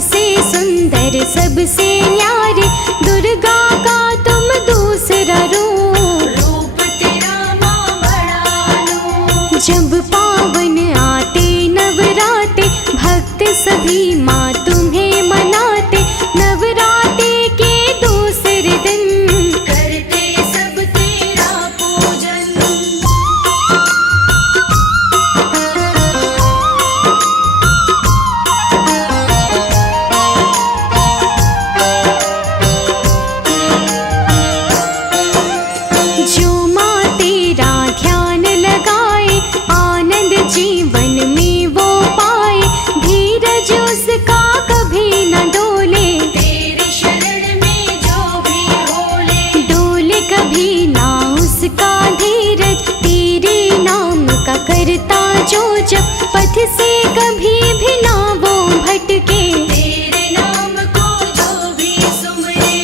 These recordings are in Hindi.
सबसे सुंदर सबसे न्यारे, दुर्गा का तुम दूसरा रूप तेरा माँ बड़ा रूप। जब पावन आते नवराते, भक्त सभी माँ तुम्हें मनाते, नवराते के दूसरे दिन करते सब तेरा पूजन। जो माँ तेरा ध्यान लगाए, आनंद जीवन में वो पाए, धीरज उसका कभी न डोले, तेरे शरण में जो भी बोले, डोले कभी ना उसका धीरज, तेरे नाम का करता जो जप, पथ से कभी भी ना वो भटके, तेरे नाम को जो भी सुमरे।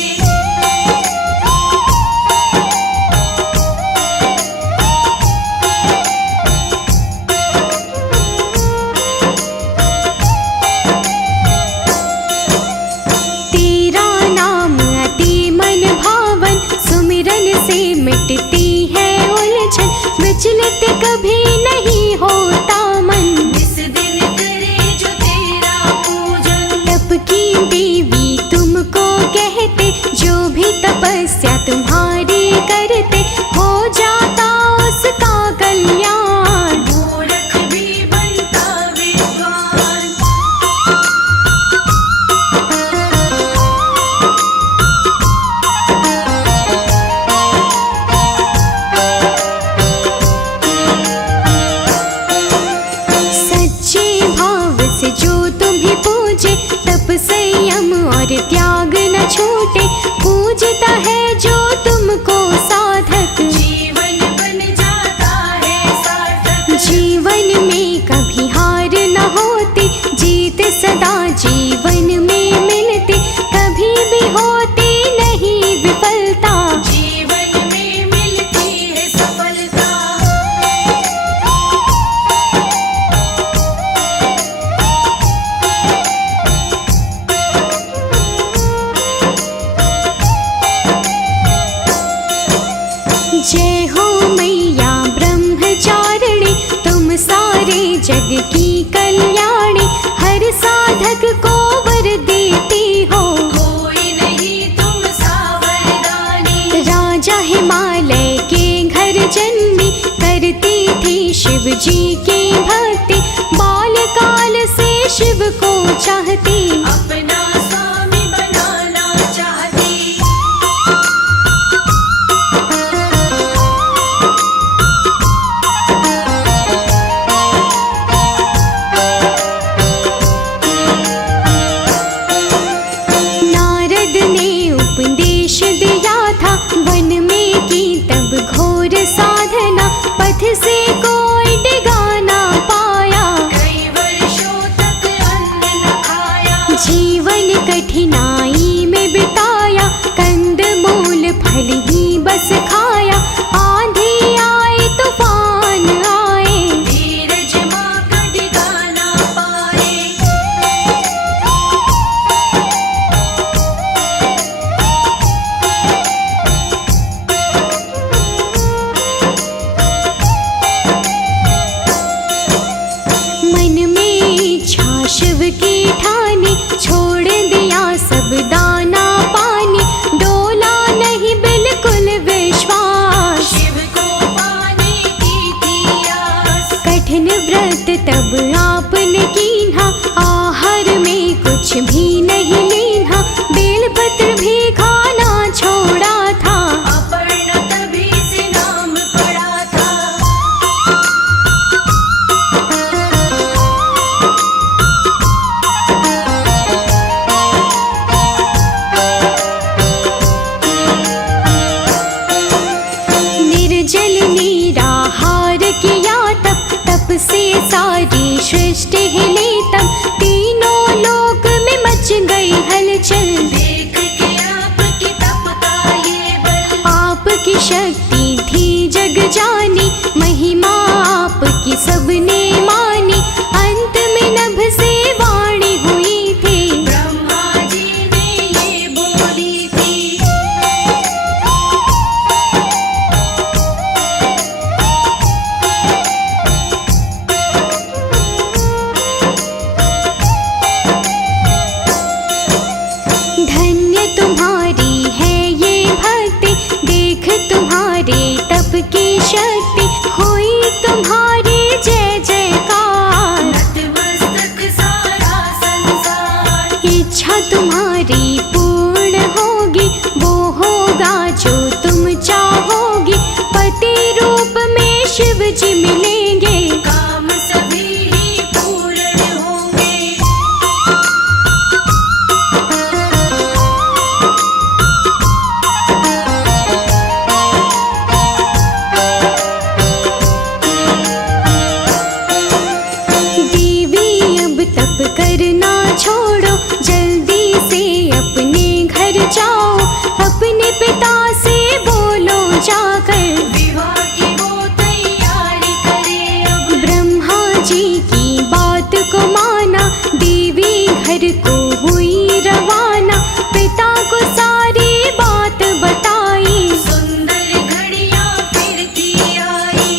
तेरा नाम अति मन भावन, सुमिरन से मिटती है उलझन, विचलित कभी नहीं होता मन, इस दिन करे जो तेरा पूजन। तप की देवी तुमको कहते, जो भी तपस्या तुम्हारी करते, हो जाता उसका कल्याण, मूर्ख भी बनता विद्वान। सच्चे भाव से जो तुम्हें पूजे, तप संयम और त्याग न छूटे, पूजता है जो तुमको साधक, जीवन बन जाता है सार्थक। जीवन में कभी हार न होती, जीत सदा जीवन में मिलती, कभी भी होती नहीं विफलता, जीवन में मिलती है सफलता। जय हो मैया ब्रह्मचारिणी, तुम सारे जग की कल्याणी, हर साधक को वर देती हो, कोई नहीं तुम सावरदानी। राजा हिमालय के घर जन्मी, करती थी शिव जी की भक्ति, बाल्यकाल से शिव को चाहती, अपना स्वामी बनाना चाहती। नारद ने उपदेश दिया था, वन में की तब घोर साधना, पथ से कोई डिगा ना पाया, कई वर्षों तक अन्न न खाया, जीवन कठिनाई में बिताया, कंद मूल फल ही बस खाया, आंधी आए तूफान आए, धीरज माँ का डिगा ना पाए। मन में इच्छा शिव की ठानी, छोड़ दिया सब दाना पानी, डोला नहीं बिल्कुल विश्वास, शिव को पाने की थी आस। कठिन व्रत तब आपने कीन्हा, आहार में कुछ भी नहीं लीन्हा, बेलपत्र भी खाना छोड़ा था, अपर्णा तभी से नाम पड़ा था। निर्जल निराहार किया तप, तप से सारी सृष्टि हिले तब, तीनों लोक में मच शक्ति, हुई तुम्हारी जय जयकार। नतमस्तक सारा संसार, इच्छा तुम्हारी पूर्ण होगी, वो होगा जो तुम चाहोगी। पति रूप में शिव जी मिलेंगे, काम सभी ही पूर्ण होंगे। देवी अब तप करना छोड़ो, जल्दी से अपने घर जाओ। अपने पिता से बोलो जाकर, विवाह की वो तैयारी करे अब। ब्रह्मा जी की बात को माना, देवी घर को हुई रवाना। पिता को सारी बात बताई, सुंदर घड़ियां फिरती आई।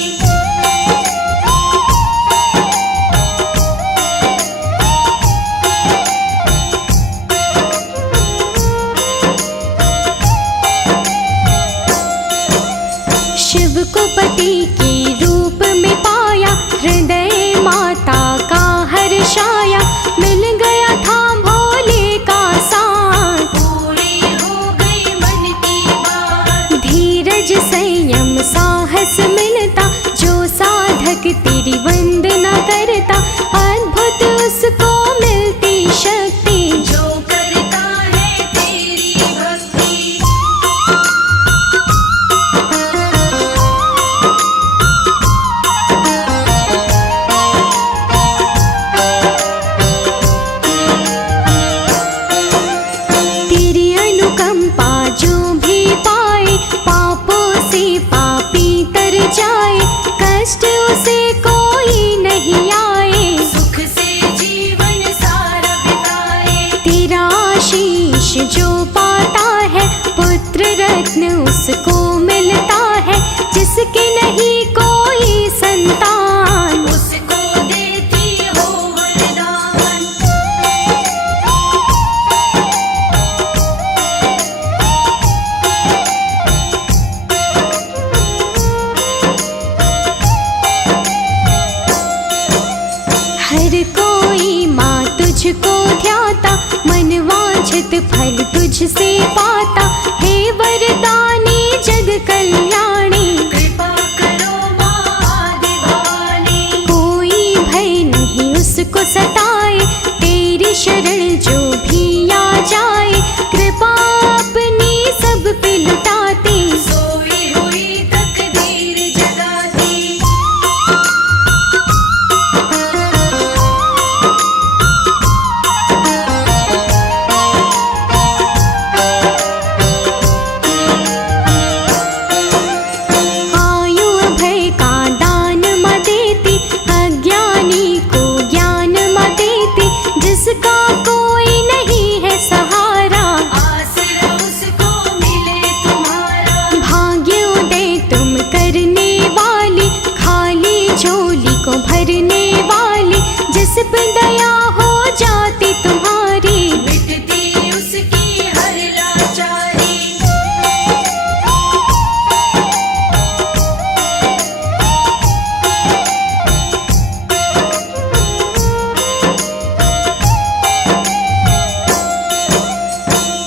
शिव को पति के रूप में पाया, हृदय माता का हर्षाया। मिल गया था भोले का साथ, पूरी हो गई मन की बात। धीरज संयम साहस मिलता, जो साधक तेरी वंदना करता। अद्भुत उसको मिलती शक्ति, जो करता है तेरी भक्ति। तेरी अनुकंपा जो भी पाए, पापों से पापी तर जाए। कष्ट उसे कोई नहीं आए, सुख से जीवन सारा बिताए। तेरा आशीष जो पाता है, पुत्र रत्न उसको मिलता है। जिसके नहीं कोई संतान, उसको देती हो वरदान। हर कोई माँ तुझको ध्याता, मन वांछित फल तुझसे पाता। हे वरदानी जग कल्याणी, कृपा करो माँ आदि भवानी। कोई भय नहीं उसको सताए। तेरी शरण जो भी आ जाए, कृपा अपनी सब पे लुटाती। सोई हुई तकदीर जगाती। आयु अभय का दान माँ देती, अज्ञानी को ज्ञान माँ देती। जिसका कोई नहीं है सहारा, आसरा उसको मिले तुम्हारा। भाग्योदय तुम करने वाली, खाली झोली को भरने वाली। जिस पे दया हो जाती तुम्हारी, मिटती उसकी हर लाचारी।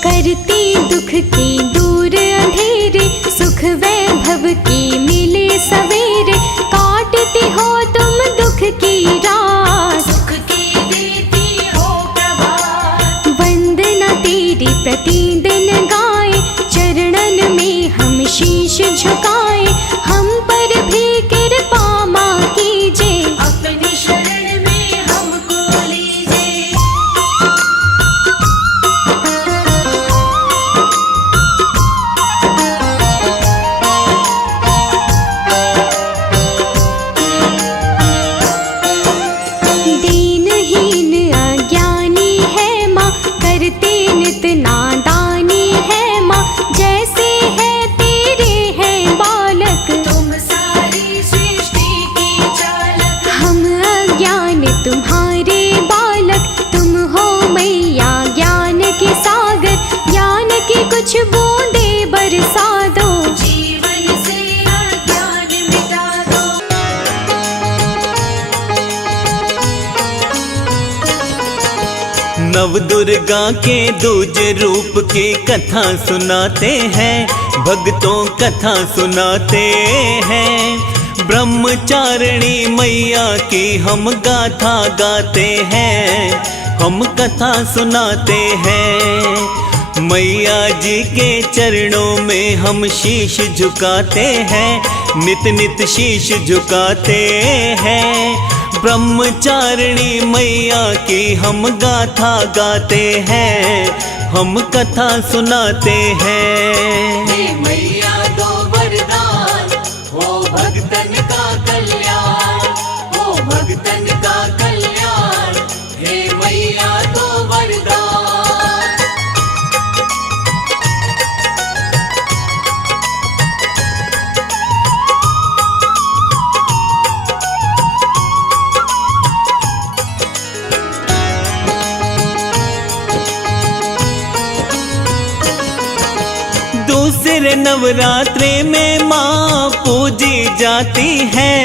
करती दुख के दूर अंधेरे, सुख वैभव के मिले सवेरे। काटती हो तुम दुख की रात, सुख की देती हो प्रभात। वंदना तेरी प्रतिदिन गाए। चरणन में हम शीश झुकाए, हम पर भी कृपा माँ कीजिए। अपनी शरण में हमको लीजिए। दीनहीन अज्ञानी है माँ, करते नित नादानी। दुर्गा के दूजे रूप की कथा सुनाते हैं, भक्तों कथा सुनाते हैं। ब्रह्मचारिणी मैया की हम गाथा गाते हैं, हम कथा सुनाते हैं। मैया जी के चरणों में हम शीश झुकाते हैं, नित नित शीश झुकाते हैं। ब्रह्मचारिणी मैया की हम गाथा गाते हैं, हम कथा सुनाते हैं। हे मैया दो वरदान, हो भक्तन का कल्याण, हो भक्तन का कल्याण। हे मैया दो वरदान। दूसरे नवरात्रे में माँ पूजी जाती है,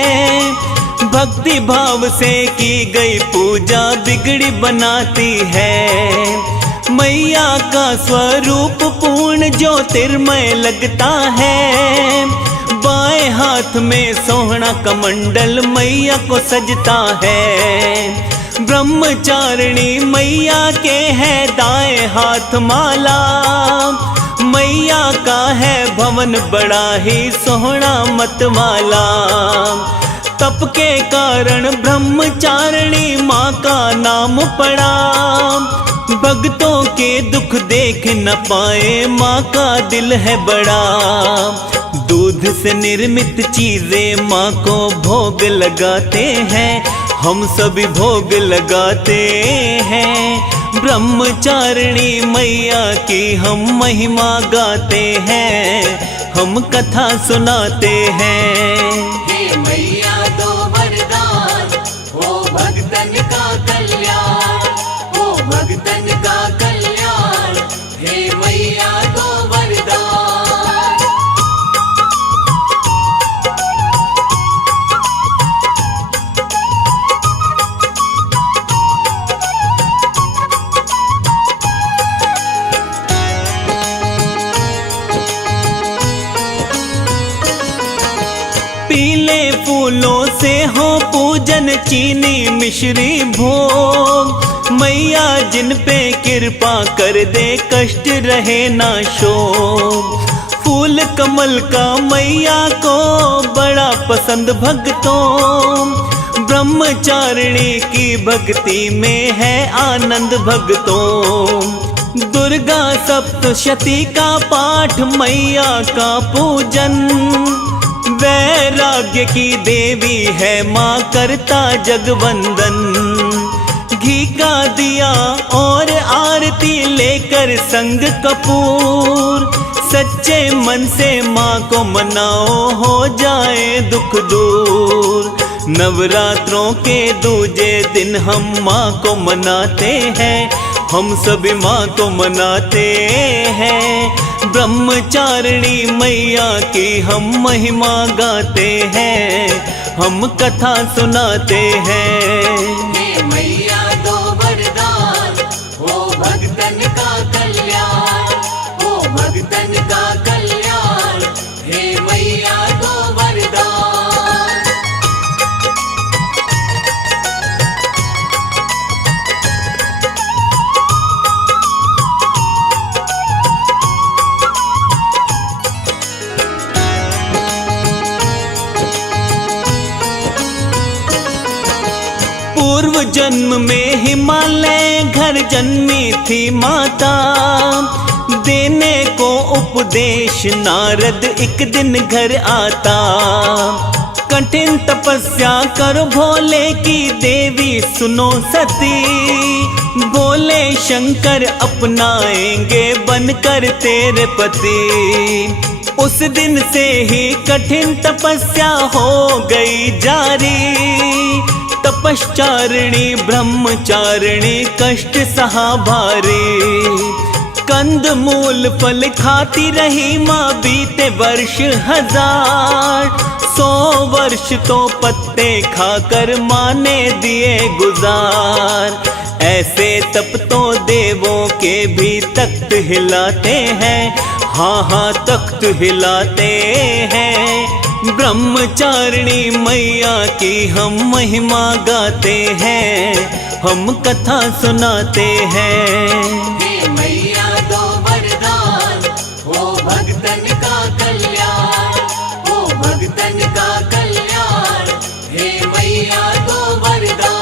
भक्ति भाव से की गई पूजा बिगड़ी बनाती है। मैया का स्वरूप पूर्ण ज्योतिर्मय लगता है, बाएं हाथ में सोहना कमंडल मैया को सजता है। ब्रह्मचारिणी मैया के है दाएं हाथ माला, मैया का है भवन बड़ा ही सोहना मतवाला। तप के कारण ब्रह्मचारिणी माँ का नाम पड़ा, भक्तों के दुख देख न पाए माँ का दिल है बड़ा। दूध से निर्मित चीजें माँ को भोग लगाते हैं, हम सभी भोग लगाते हैं। ब्रह्मचारिणी मैया की हम महिमा गाते हैं, हम कथा सुनाते हैं। हे मैया दो वरदान, हो भक्तन का कल्याण, हो भक्तन का कल्याण। हे मैया दो वरदान। पीले फूलों से हो पूजन चीनी मिश्री भोग, मैया जिन पे कृपा कर दे कष्ट रहे ना शोक। फूल कमल का मैया को बड़ा पसंद भक्तों, ब्रह्मचारिणी की भक्ति में है आनंद भक्तों। दुर्गा सप्तशती का पाठ मैया का पूजन, वैराग्य की देवी है माँ करता जगवंदन। घी का दिया और आरती लेकर संग कपूर, सच्चे मन से माँ को मनाओ हो जाए दुख दूर। नवरात्रों के दूजे दिन हम माँ को मनाते हैं, हम सभी माँ को मनाते हैं। ब्रह्मचारिणी मैया की हम महिमा गाते हैं, हम कथा सुनाते हैं। हे मैया दो वरदान, हो भक्तन का कल्याण, हो भक्तन का कल्याण। हे मैया दो वरदान। पूर्व जन्म में हिमालय घर जन्मी थी माता, देने को उपदेश नारद एक दिन घर आता। कठिन तपस्या कर भोले की देवी सुनो सती, भोले शंकर अपनाएंगे बनकर तेरे पति। उस दिन से ही कठिन तपस्या हो गई जारी, तपश्चारिणी ब्रह्मचारिणी कष्ट सहा भारी। कंद मूल फल खाती रही माँ बीते वर्ष हजार, 100 वर्ष तो पत्ते खाकर माँ ने दिए गुजार। ऐसे तप तो देवों के भी तख्त हिलाते हैं, हाँ हाँ तख्त हिलाते हैं। ब्रह्मचारिणी मैया की हम महिमा गाते हैं, हम कथा सुनाते हैं। हे मैया दो वरदान, हो भक्तन का कल्याण, हो भक्तन का कल्याण। हे मैया दो वरदान।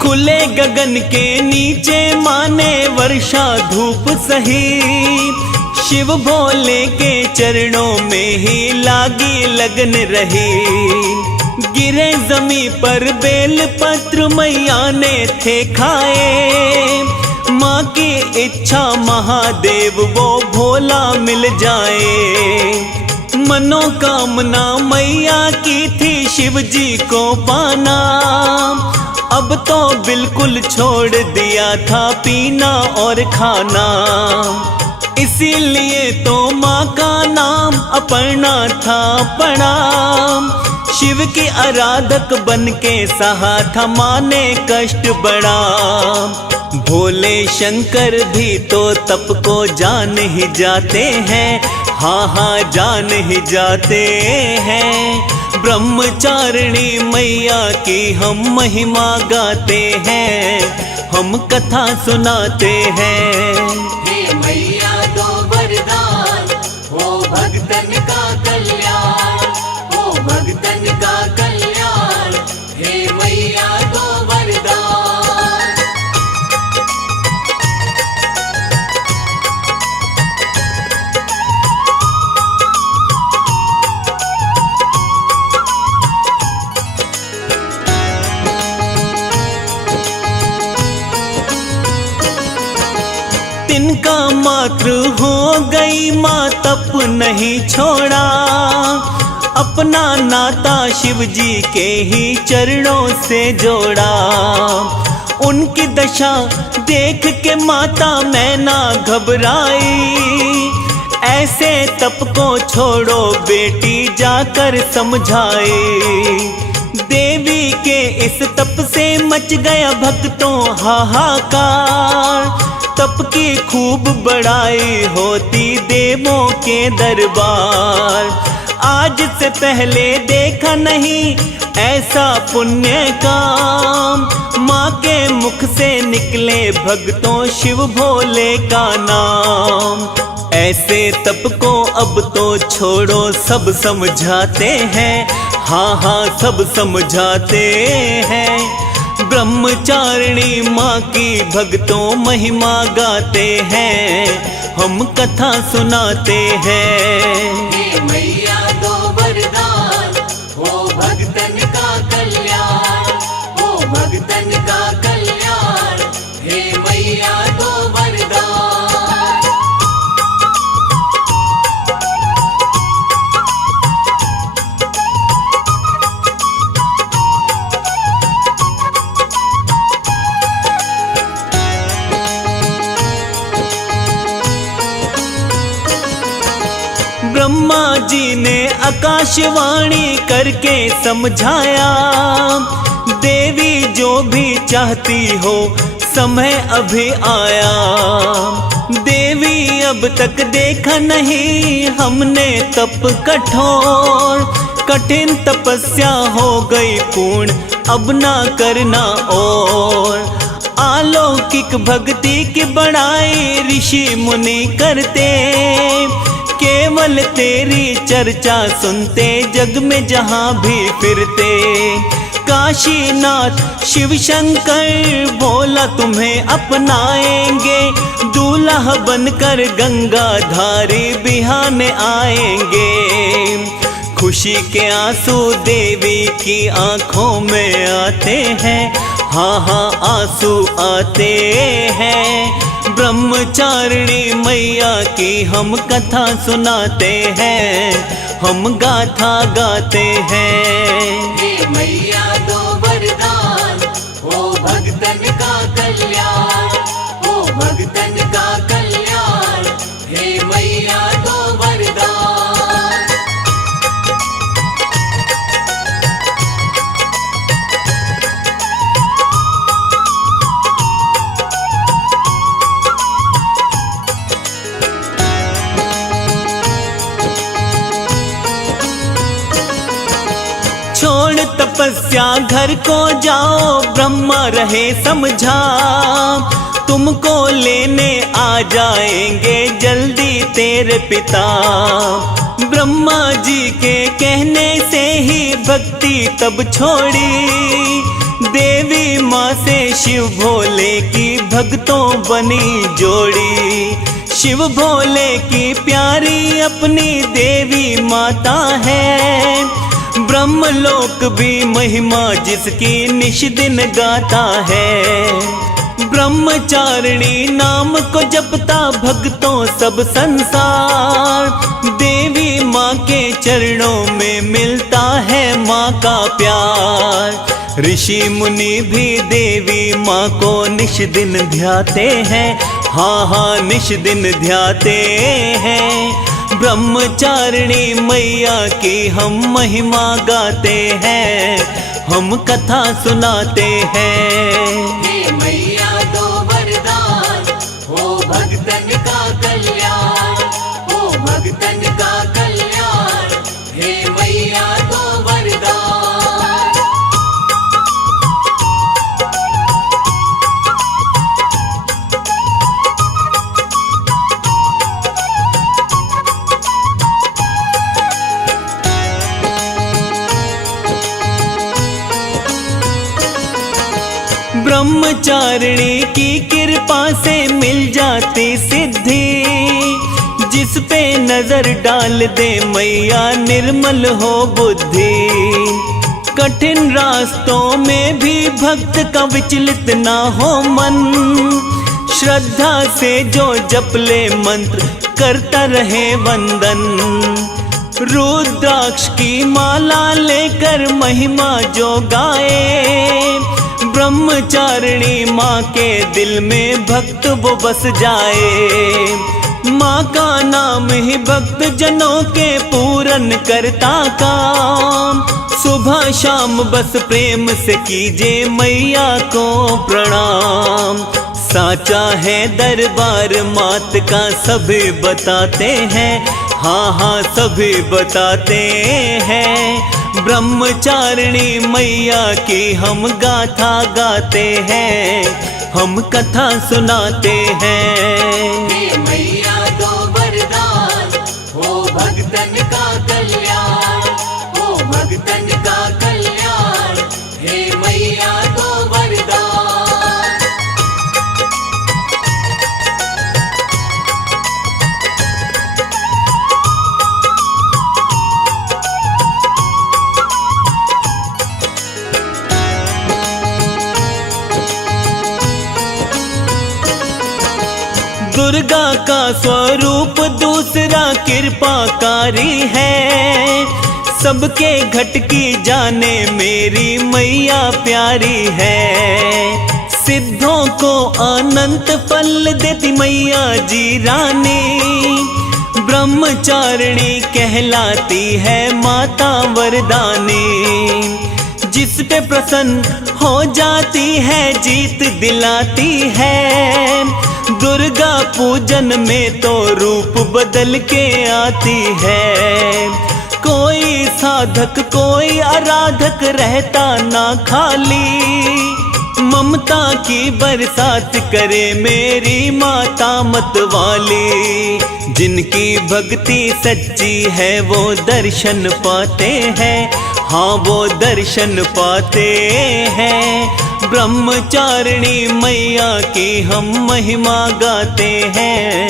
खुले गगन के नीचे माने वर्षा धूप सही, शिव भोले के चरणों में ही लागी लगन रही। गिरे जमी पर बेल पत्र मैया ने थे खाए, माँ की इच्छा महादेव वो भोला मिल जाए। मनोकामना मैया की थी शिव जी को पाना, अब तो बिल्कुल छोड़ दिया था पीना और खाना। इसीलिए तो माँ का नाम अपर्णा था पड़ा, शिव की आराधक बन के सहा था माँ ने कष्ट बड़ा। भोले शंकर भी तो तप को जान ही जाते हैं, हाँ हाँ जान ही जाते हैं। ब्रह्मचारिणी मैया की हम महिमा गाते हैं, हम कथा सुनाते हैं। हे मैया दो वरदान, हो भक्तन का कल्याण, हो भक्तन का कल्याण। हे मैया दो वरदान। तिनका मात्र हो गई माँ तप नहीं छोड़ा, अपना नाता शिव जी के ही चरणों से जोड़ा। उनकी दशा देख के माता मैना घबराई, ऐसे तप को छोड़ो बेटी जाकर समझाई। देवी के इस तप से मच गया भक्तों हाहाकार, तप की खूब बड़ाई होती देवों के दरबार। आज से पहले देखा नहीं ऐसा पुण्य काम, माँ के मुख से निकले भक्तों शिव भोले का नाम। ऐसे तप को अब तो छोड़ो सब समझाते हैं, हाँ हाँ सब समझाते हैं। ब्रह्मचारिणी माँ की भक्तों महिमा गाते हैं, हम कथा सुनाते हैं। हे मैया दो वरदान, हो भक्तन का कल्याण, हो भक्तन का कल्याण। हे मैया दो वरदान। ब्रह्मा जी ने आकाशवाणी करके समझाया, देवी जो भी चाहती हो समय अभी आया। देवी अब तक देखा नहीं हमने तप कठोर, कठिन तपस्या हो गई पूर्ण अब ना करना और। अलौकिक भक्ति की बड़ाई ऋषि मुनि करते, केवल तेरी चर्चा सुनते जग में जहाँ भी फिरते। काशीनाथ शिव शंकर बोला तुम्हें अपनाएंगे, दूल्हा बनकर गंगाधारी बिहाने आएंगे। खुशी के आंसू देवी की आंखों में आते हैं, हाँ हाँ आंसू आते हैं। ब्रह्मचारिणी मैया की हम कथा सुनाते हैं, हम गाथा गाते हैं। हे मैया दो वरदान, भगतन का कल्याण, हो भगतन का कल्याण, हे मैया दो वरदान। छोड़ तपस्या घर को जाओ, ब्रह्मा रहे समझा, तुमको लेने आ जाएंगे जल्दी तेरे पिता। ब्रह्मा जी के कहने से ही भक्ति तब छोड़ी, देवी माँ से शिव भोले की भक्तों बनी जोड़ी। शिव भोले की प्यारी अपनी देवी माता है, ब्रह्मलोक भी महिमा जिसकी निश दिन गाता है। ब्रह्मचारिणी नाम को जपता भक्तों सब संसार, देवी माँ के चरणों में मिलता है माँ का प्यार। ऋषि मुनि भी देवी माँ को निश दिन ध्याते हैं, हाँ हाँ निश दिन ध्याते हैं। ब्रह्मचारिणी मैया की हम महिमा गाते हैं, हम कथा सुनाते हैं। हे मैया दो वरदान, हो भगतन का कल्याण, हो भगतन का कल्याण, हे मैया दो वरदान। ब्रह्मचारिणी की कृपा से मिल जाती सिद्धि, जिस पे नजर डाल दे मैया निर्मल हो बुद्धि। कठिन रास्तों में भी भक्त का विचलित ना हो मन, श्रद्धा से जो जप ले मंत्र करता रहे वंदन। रुद्राक्ष की माला लेकर महिमा जो गाए, ब्रह्मचारिणी माँ के दिल में भक्त वो बस जाए। माँ का नाम ही भक्त जनों के पूरन करता काम, सुबह शाम बस प्रेम से कीजे मैया को प्रणाम। साचा है दरबार मात का सभी बताते हैं, हाँ हाँ सभी बताते हैं। ब्रह्मचारिणी मैया की हम गाथा गाते हैं, हम कथा सुनाते हैं। हे मैया दो वरदान, हो भगतन का कल्याण, हो भगतन का कल्याण, हे मैया दो वरदान। दुर्गा का स्वरूप दूसरा कृपाकारी है, सबके घट की जाने मेरी मैया प्यारी है। सिद्धों को अनंत फल देती मैया जी रानी, ब्रह्मचारिणी कहलाती है माता वरदानी। जिस पे प्रसन्न हो जाती है जीत दिलाती है, दुर्गा पूजन में तो रूप बदल के आती है। कोई साधक कोई आराधक रहता ना खाली, ममता की बरसात करे मेरी माता मतवाली। जिनकी भक्ति सच्ची है वो दर्शन पाते हैं, हाँ वो दर्शन पाते हैं। ब्रह्मचारिणी मैया की हम महिमा गाते हैं,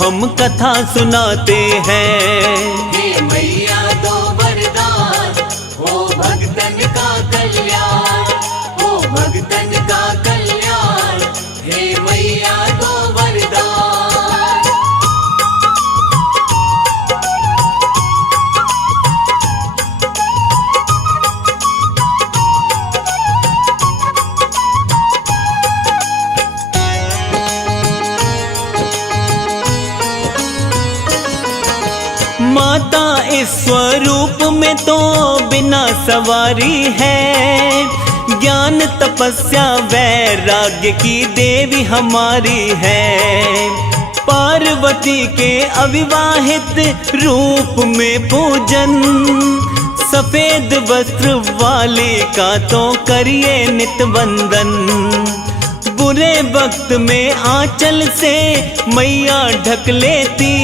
हम कथा सुनाते हैं। हे मैया दो वरदान, हो भगतन का कल्याण, हो भगतन का कल्याण, हे मैया दो वरदान। सवारी है, ज्ञान तपस्या वैराग्य की देवी हमारी है। पार्वती के अविवाहित रूप में पूजन, सफेद वस्त्र वाले का तो करिए नित वंदन। बुरे वक्त में आंचल से मैया ढक लेती,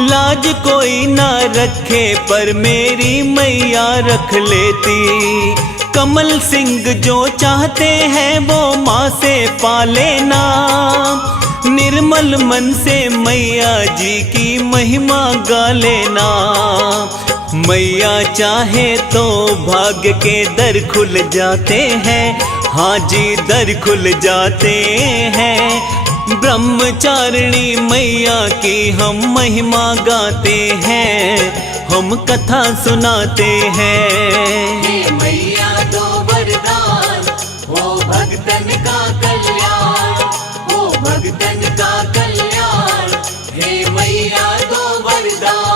लाज कोई ना रखे पर मेरी मैया रख लेती। कमल सिंह जो चाहते हैं वो माँ से पा लेना, निर्मल मन से मैया जी की महिमा गा लेना। मैया चाहे तो भाग्य के दर खुल जाते हैं, हाँ जी दर खुल जाते हैं। ब्रह्मचारिणी मैया की हम महिमा गाते हैं, हम कथा सुनाते हैं। हे मैया दो वरदान, हो भक्तन का कल्याण, हो भक्तन का कल्याण। हे मैया दो वरदान।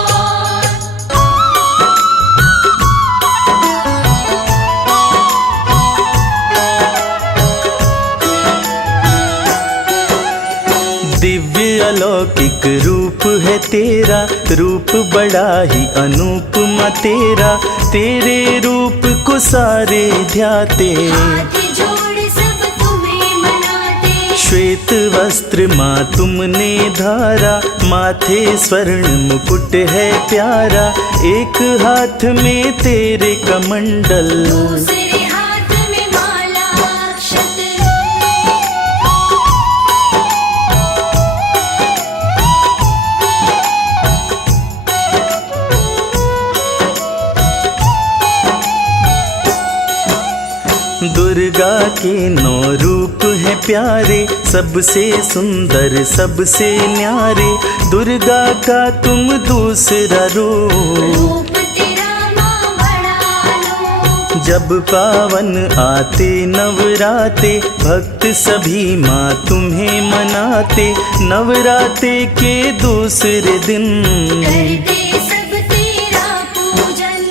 दिव्य अलौकिक रूप है तेरा, रूप बड़ा ही अनुपमा तेरा। तेरे रूप को सारे ध्याते, हाथ जोड़ सब तुम्हें मनाते। श्वेत वस्त्र माँ तुमने धारा, माथे स्वर्ण मुकुट है प्यारा। एक हाथ में तेरे कमंडल, दूसरे हाथ में माला अक्षत। दुर्गा के 9 रूप हैं प्यारे, सबसे सुंदर सबसे न्यारे। दुर्गा का तुम दूसरा रूप, तेरा माँ बड़ा लो। जब पावन आते नवराते, भक्त सभी माँ तुम्हें मनाते। नवराते के दूसरे दिन करते सब तेरा पूजन।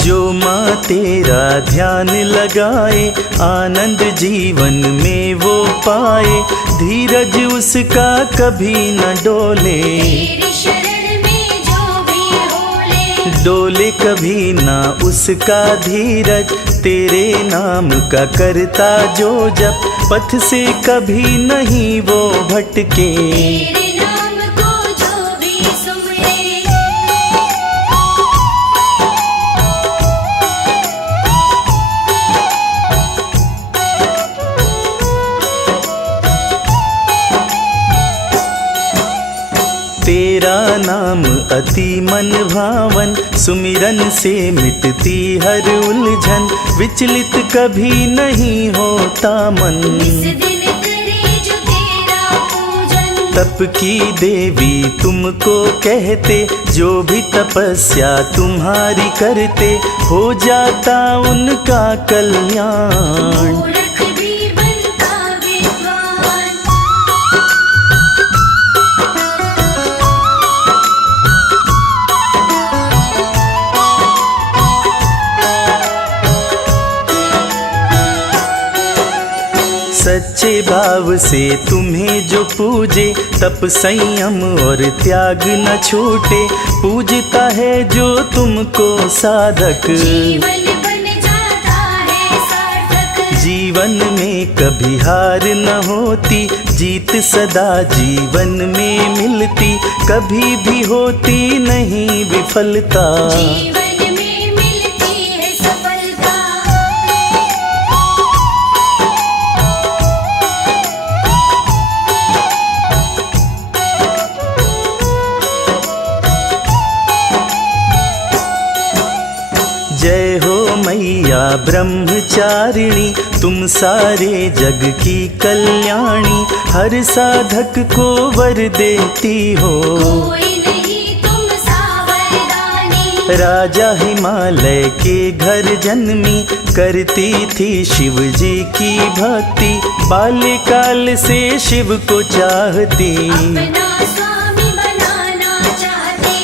जो माँ तेरा ध्यान लगाए, आनंद जीवन में वो पाए। धीरज उसका कभी न डोले, तेरी शरण में जो भी होले। डोले कभी ना उसका धीरज। तेरे नाम का करता जो जप, पथ से कभी नहीं वो भटके। तेरे नाम को जो भी सुमरे। तेरा नाम अति मन भावन, सुमिरन से मिटती हर उलझन। विचलित कभी नहीं होता मन, इस दिन करे जो तेरा पूजन। तप की देवी तुमको कहते, जो भी तपस्या तुम्हारी करते। हो जाता उनका कल्याण। मूर्ख भी बनता विद्वान। सच्चे भाव से तुम्हें जो पूजे, तप संयम और त्याग न छूटे। पूजता है जो तुमको साधक, जीवन बन जाता है सार्थक। जीवन में कभी हार न होती, जीत सदा जीवन में मिलती। कभी भी होती नहीं विफलता, जीवन में मिलती है सफलता। जय हो मैया ब्रह्मचारिणी, तुम सारे जग की कल्याणी। हर साधक को वर देती हो, कोई नहीं तुम सा वरदानी। राजा हिमालय के घर जन्मी, करती थी शिव जी की भक्ति, बाल्यकाल से शिव को चाहती। अपना स्वामी बनाना चाहती।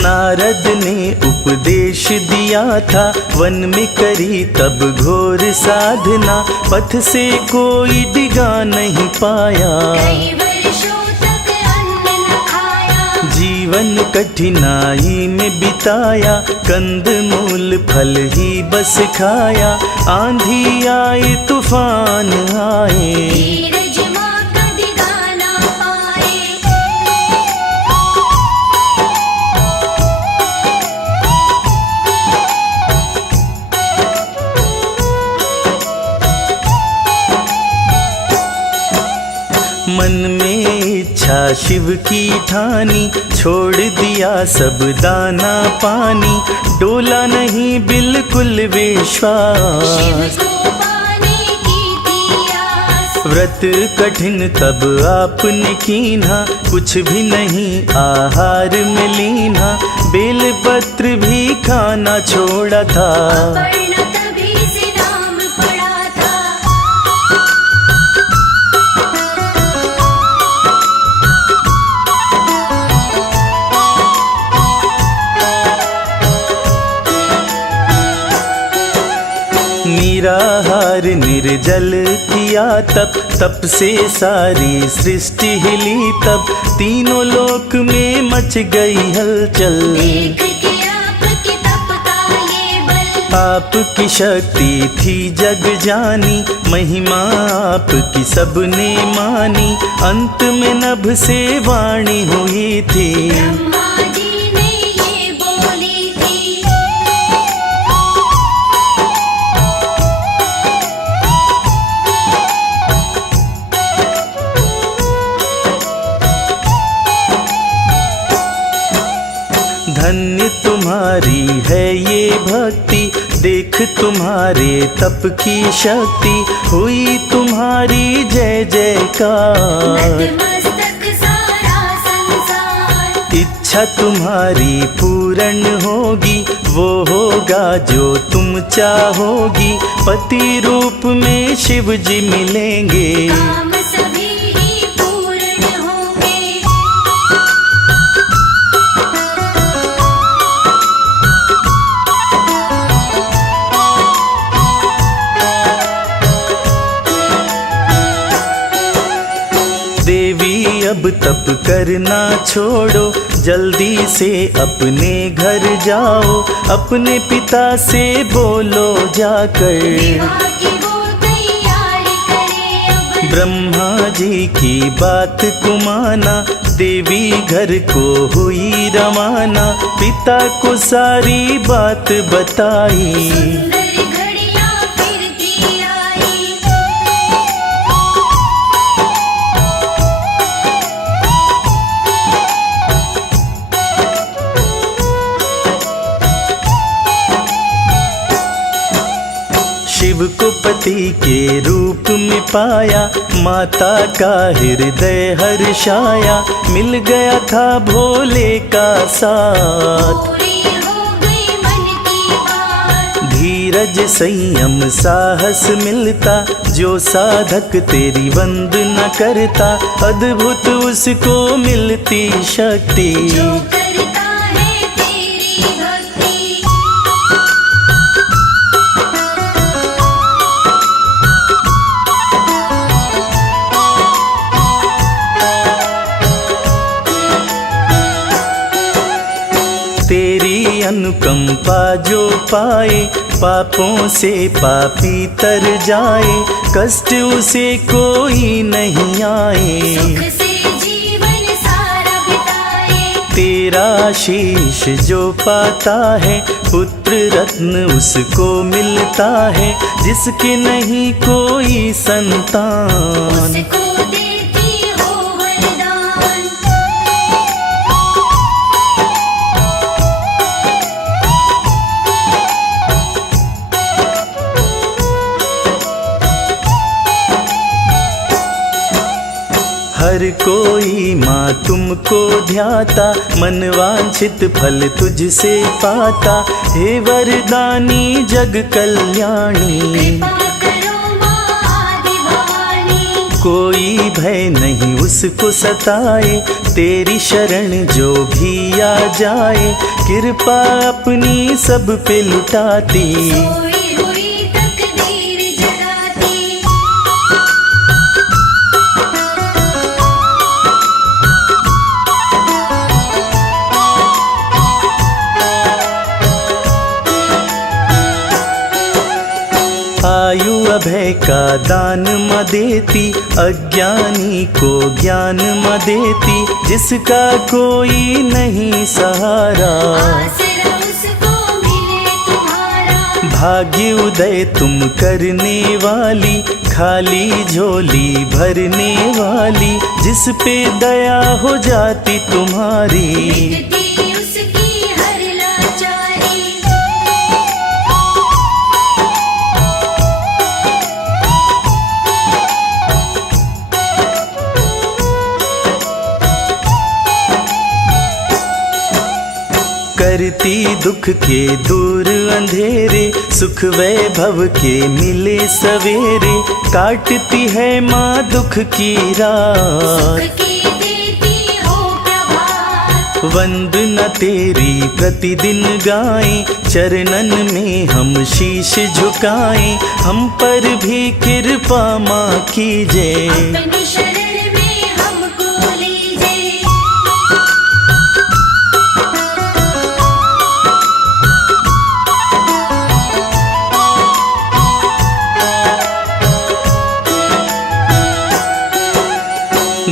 नारद ने उपदेश दिया था, वन में करी तब घोर साधना, पथ से कोई डिगा नहीं पाया। कई वर्षों तक अन्न न खाया। जीवन कठिनाई में बिताया, कंद मूल फल ही बस खाया। आंधी आए तूफान आए, धीरज माँ कभी गाना पाए। मन में इच्छा शिव की ठानी, छोड़ दिया सब दाना पानी, डोला नहीं बिल्कुल शिव विश्वास। को पाने की थी आस। व्रत कठिन तब आपने कीन्हा, कुछ भी नहीं आहार में लीना, बेल पत्र भी खाना छोड़ा था। अपर्णा तभी से नाम पड़ा था। निराहार निर्जल किया तप, तप से सारी सृष्टि हिली तब, तीनों लोक में मच गई हलचल। देख के आपकी तपता ये बल। आपकी शक्ति थी जग जानी, महिमा आपकी सबने मानी, अंत में नभ से वाणी हुई थी। ब्रह्मा जी ने ये बोली थी। धन्य तुम्हारी है ये भक्ति, देख तुम्हारे तप की शक्ति, हुई तुम्हारी जय जयकार। नतमस्तक सारा संसार। इच्छा तुम्हारी पूर्ण होगी, वो होगा जो तुम चाहोगी, पति रूप में शिव जी मिलेंगे। काम सभी ही पूर्ण होंगे। देवी अब तप करना छोड़ो, जल्दी से अपने घर जाओ, अपने पिता से बोलो जाकर। विवाह की वो तैयारी करे अब। ब्रह्मा जी की बात को माना, देवी घर को हुई रवाना, पिता को सारी बात बताई। सुंदर घड़ियां फिरती आई। शिव को पति के रूप में पाया, माता का हृदय हर्षाया, मिल गया था भोले का साथ। पूरी हो गई मन की बात। धीरज संयम साहस मिलता, जो साधक तेरी वंदना करता, अद्भुत उसको मिलती शक्ति। जो करता है तेरी भक्ति। तेरी अनुकंपा जो पाए, पापों से पापी तर जाए, कष्ट उसे कोई नहीं आए। सुख से जीवन सारा बिताए। तेरा आशीष जो पाता है, पुत्र रत्न उसको मिलता है, जिसके नहीं कोई संतान। उसको देती हो वरदान। माँ तुमको ध्याता, मन वांछित फल तुझसे पाता। हे वरदानी जग कल्याणी, कृपा करो माँ आदि भवानी। कोई भय नहीं उसको सताए, तेरी शरण जो भी आ जाए। कृपा अपनी सब पे लुटाती, सोई हुई तकदीर जगाती। आयु अभय का दान म देती, अज्ञानी को ज्ञान म देती। जिसका कोई नहीं सहारा, आसरा उसको मिले तुम्हारा। भाग्य उदय तुम करने वाली, खाली झोली भरने वाली। जिस पे दया हो जाती तुम्हारी, मिटती उसकी हर लाचारी। करती दुख के दूर अंधेरे, सुख वैभव के मिले सवेरे। काटती है माँ दुख की रात, सुख की देती हो प्रभात। वंदना तेरी प्रतिदिन गाएं, चरणन में हम शीश झुकाएं। हम पर भी कृपा माँ कीजिए, अपनी शरण में हमको लीजिए।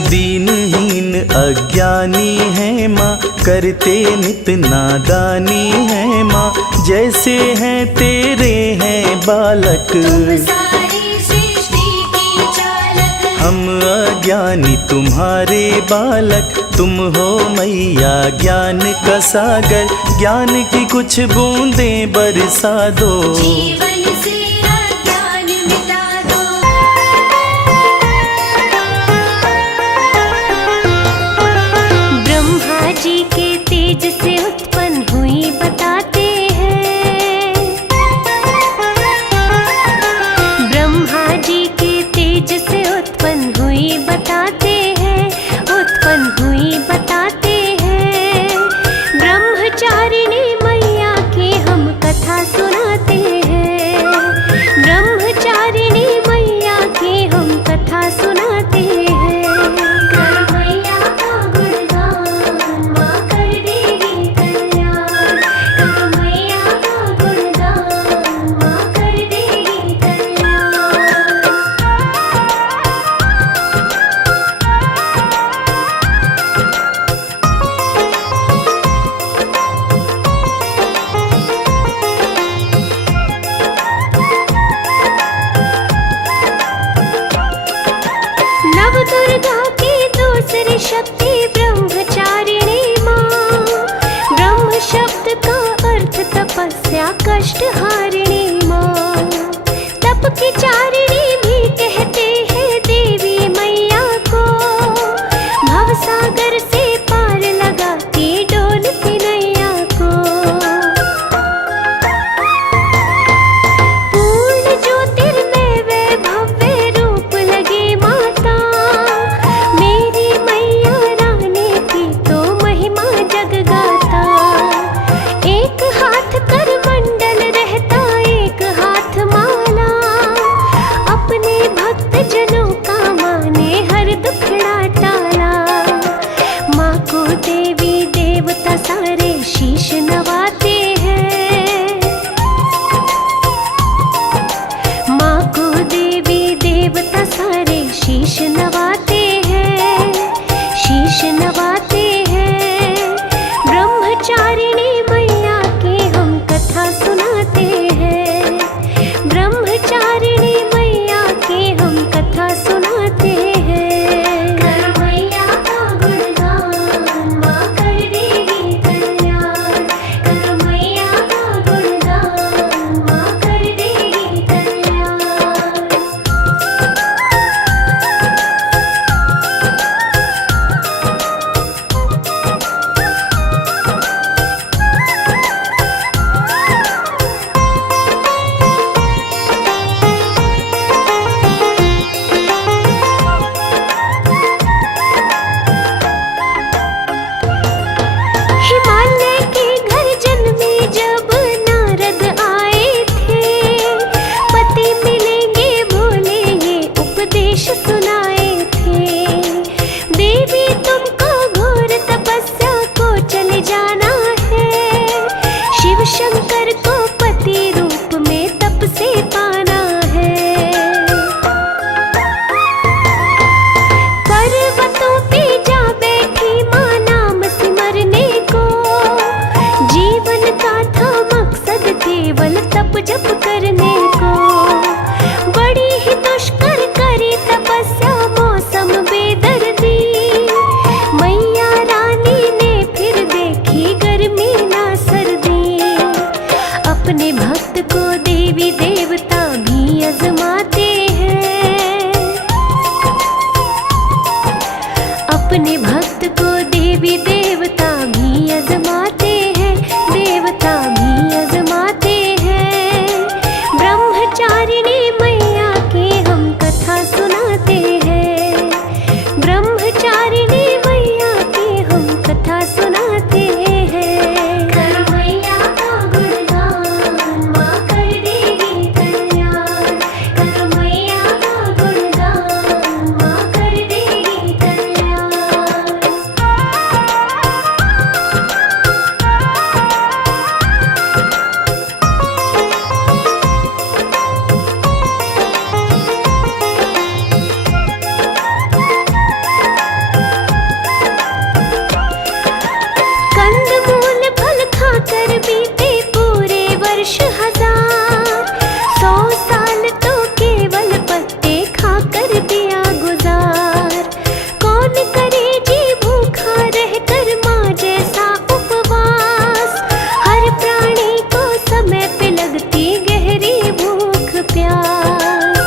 दीनहीन अज्ञानी है माँ, करते नित नादानी है माँ। जैसे हैं तेरे हैं बालक, तुम सारी सृष्टि की चालक। हम अज्ञानी तुम्हारे बालक। तुम हो मैया ज्ञान का सागर, ज्ञान की कुछ बूंदें बरसा दो। जीवन से अज्ञान मिटा दो। ब्रह्मा जी के तेज से उत्पन्न हुई बताते हैं। ब्रह्मा जी के तेज से उत्पन्न हुई बताते हैं, उत्पन्न हुई बताते हैं। ब्रह्मचारिणी मैया की हम कथा सुनाते हैं। ब्रह्मचारिणी मैया की हम कथा सुनाते हैं। कर मैया का गुणगान, माँ कर देगी कल्याण। कर मैया का गुणगान, माँ कर देगी कल्याण। नव दुर्गा की दूसरी शक्ति ब्रह्मचारिणी माँ। ब्रह्म शब्द का अर्थ तपस्या कष्ट हारिणी माँ। तप की चारिणी भी कहते हैं देवी मैया को। भवसागर से पार लगाती डोलती नैया को। पूर्ण ज्योतिर्मय वे भव्य रूप लगे माता। मेरी मैया रानी की तो महिमा जग गाता। एक हाथ कर मंडल रहता, एक हाथ माला। अपने भक्त जनों का माने हर दुखड़ा टाला। माँ को देवी देवता सारे शीश नवाते हैं। माँ को देवी देवता सारे शीश नवाते हैं, शीश नवाते हैं। ब्रह्मचारिणी मैया की हम कथा सुनाते हैं। ब्रह्मचारिणी मैया की हम कथा सुनाते हैं। कर मैया का गुणगान, माँ कर देगी कल्याण। कर देवी देवता भी अजमाते हैं, देवता भी अजमाते हैं। ब्रह्मचारिणी मैया की हम कथा सुनाते हैं, ब्रह्मचारिणी मैया की हम कथा सुनाते हैं। कर मैया का गुणगान, माँ कर देगी कल्याण। कर मैया का गुणगान, माँ कर देगी कल्याण। कंदमूल फल खाकर बीते पूरे वर्ष हजार, 100 साल तो केवल पत्ते खाकर दिया गुजार। कौन करे जी भूखा रहकर माँ जैसा उपवास, हर प्राणी को समय पे लगती गहरी भूख प्यास।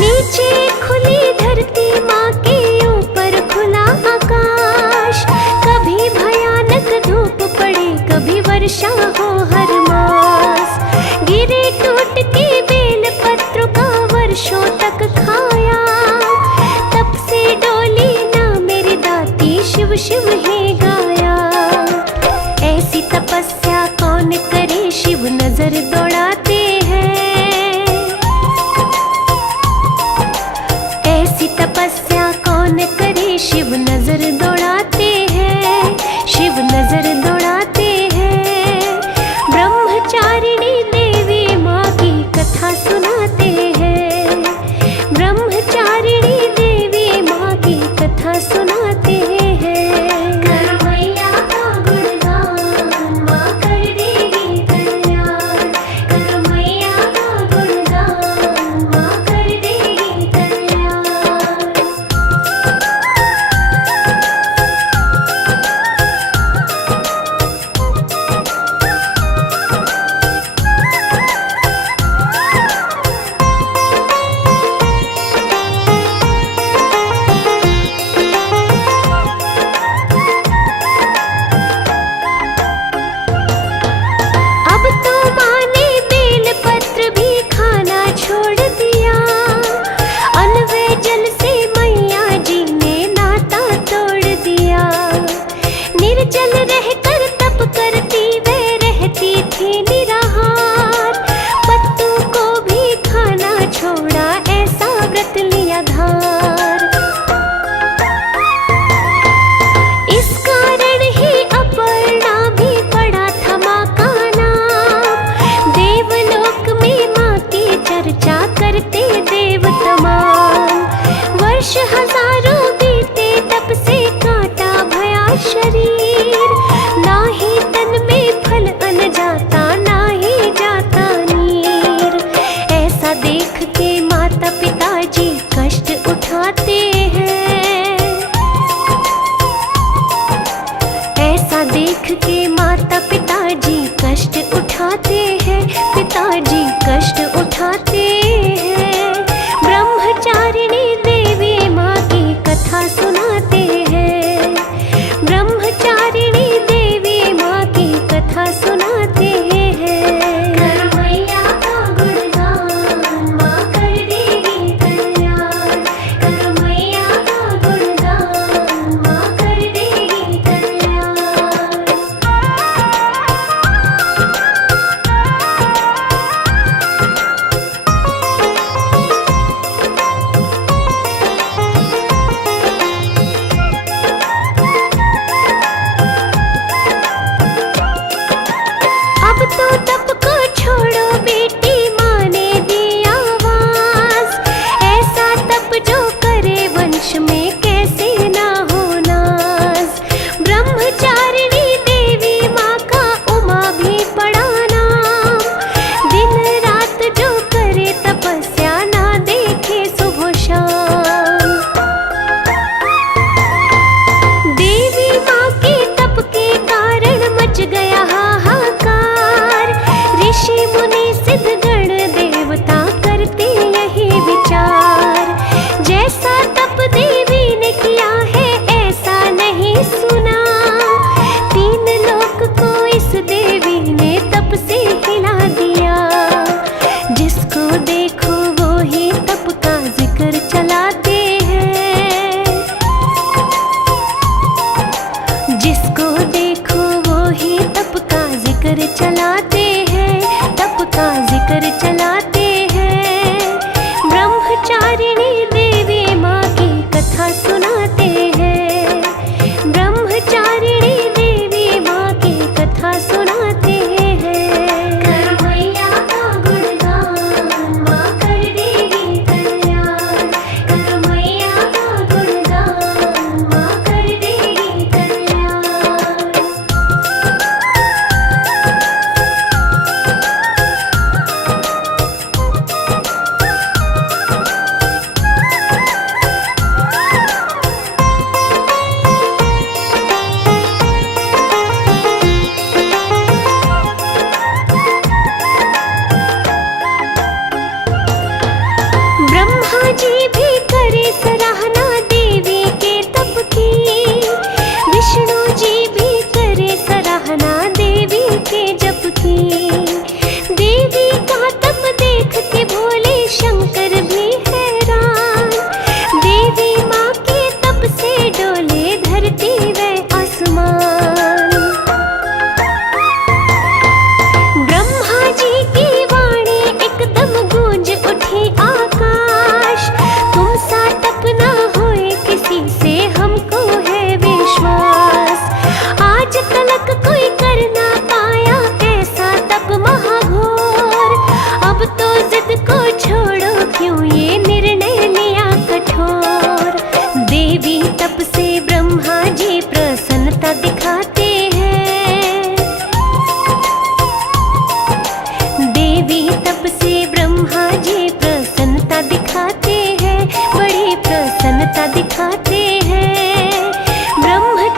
नीचे खुली धरती माँ के ऊपर खुला आकाश, कभी भयानक धूप पड़े कभी वर्षा हो हर मास। गिरे टूट के बेल पत्र का वर्षों तक खाया, तब से डोली ना मेरी दाती शिव शिव ही गाया। ऐसी तपस्या कौन करे शिव नजर दौड़ाते हैं, ऐसी तपस्या कौन करे शिव नजर दौड़ाते हैं, शिव नजर दौड़ाते हैं। ब्रह्मचारिणी देवी माँ की कथा सुनाते हैं, ब्रह्मचारिणी देवी माँ की कथा सुनाते हैं। कर मैया का गुणगान, माँ कर देगी कल्याण। कर मैया का गुणगान, माँ कर देगी कल्याण। अब तो माँ ने बेल पत्र भी खाना छोड़ दिया, अनवय जल से मैया जी ने नाता तोड़ दिया। निर्जल रहकर तप करती वे रहती थी निराहार, पत्तों को भी खाना छोड़ा ऐसा व्रत लिया धार। इस कारण ही अपर्णा भी पड़ा था माँ का नाम, देवलोक में माँ की चर्चा करते देव तमाम। वर्ष हजारों बीते तब से काटा भया शरीर, ना ही तन में फल अन जाता ना ही जाता नीर। ऐसा देख के माता पिताजी कष्ट उठाते हैं, ऐसा देख के माता पिताजी कष्ट उठाते हैं, पिताजी कष्ट उठाते हैं। ब्रह्मचारिणी देवी माँ की कथा सुनाते हैं, ब्रह्मचारिणी देवी माँ की कथा सुनाते हैं। कर मैया का गुणगान, माँ कर देगी कल्याण। कर मैया का गुणगान, माँ कर देगी कल्याण।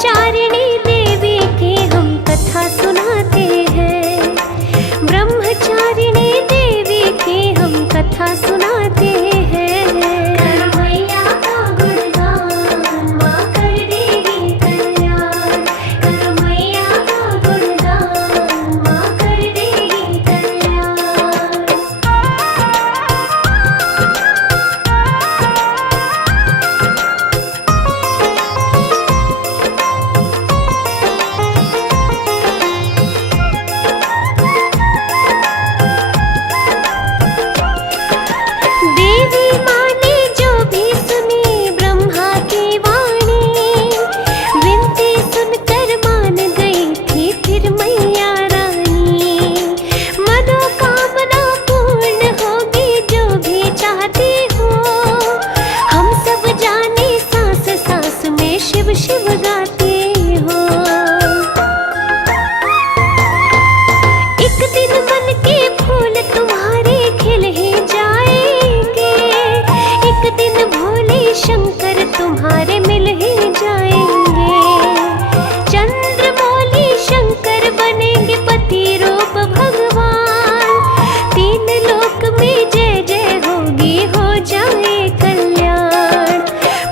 ब्रह्मचारिणी देवी की हम कथा सुनाते हैं। ब्रह्मचारिणी देवी की हम कथा सुनाते हैं। करो मैया का गुणगान, माँ कर देगी कल्याण। करो मैया का गुणगान, माँ कर देगी कल्याण। देवी माँ ने जो भी सुनी ब्रह्मा की वाणी, विनती सुनकर मान गई थी फिर मैया रानी। मनोकामना पूर्ण होगी जो भी चाहती हो, हम सब जाने सांस सांस में शिव शिव गाते हो। एक दिन मन के फूल तुम्हारे खिल ही जाएंगे, एक दिन भोले शंकर तुम्हारे मिल ही जाएंगे। चंद्रमौली शंकर बनेंगे पति रूप भगवान, तीन लोक में जय जय होगी, हो जाए कल्याण।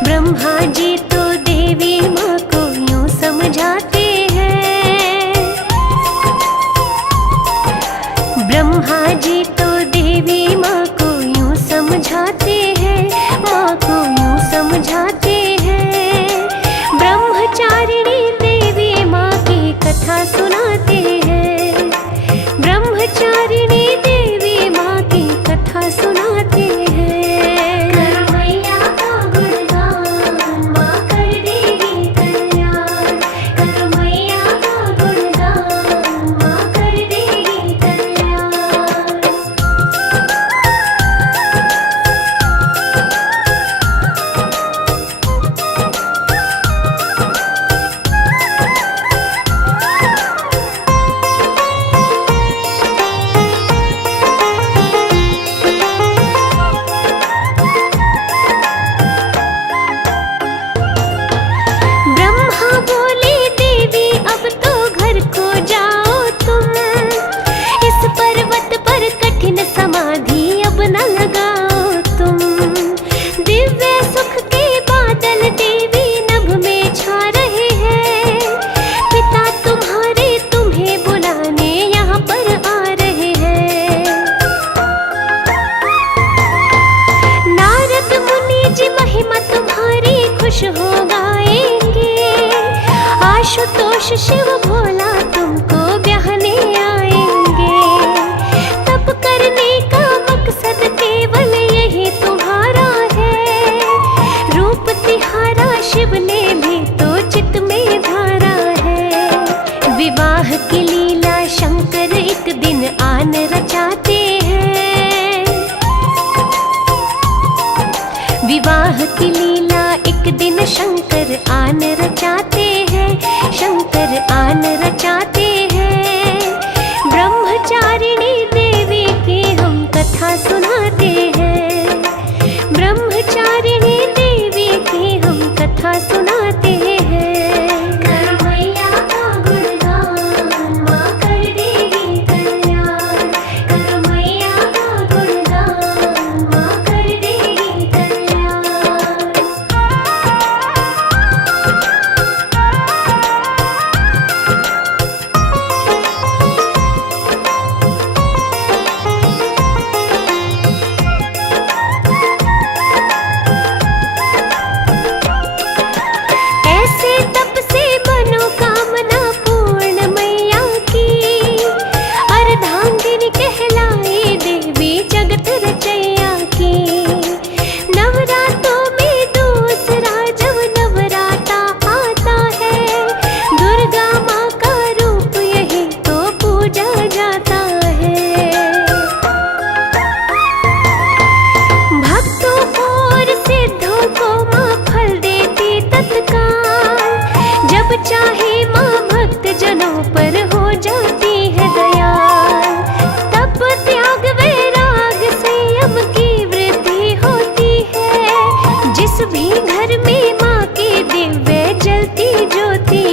ब्रह्मा जी तो देवी माँ को यूं समझाते हैं, ब्रह्मा जी तो देवी माँ को यूं समझाते हैं, माँ को यूं समझाते हैं। ब्रह्मचारिणी देवी माँ की कथा सुनाते हैं। ब्रह्मचारिणी देवी माँ की कथा सुनाते हैं। करो मैया का गुणगान, माँ कर देगी कल्याण। करो मैया का गुणगान, माँ कर देगी कल्याण। ब्रह्मा बोले देवी अब तो घर को जाओ तुम, इस पर्वत पर कठिन समाधि अब न लगाओ तुम। दिव्य सुख के बादल देवी नभ में छा रहे हैं, पिता तुम्हारे तुम्हें बुलाने यहाँ पर आ रहे हैं। नारद मुनि जी महिमा तुम्हारी खुश हो गाएंगे, आशुतोष शिव भोला तुमको ब्याहने आएंगे। तप करने का मकसद केवल यही तुम्हारा है, रूप तिहारा शिव ने भी तो चित में धारा है। विवाह की लीला शंकर एक दिन आन रचाते हैं, विवाह की लीला एक दिन शंकर आन रचाते हैं, शंकर आन रचाते हैं। ब्रह्मचारिणी देवी की हम कथा सुनाते हैं। ब्रह्मचारिणी देवी की हम कथा सुनाते हैं। करो मैया का गुणगान, माँ कर देगी कल्याण। करो मैया का गुणगान, माँ कर देगी कल्याण। भी घर में माँ की दिव्य जलती ज्योति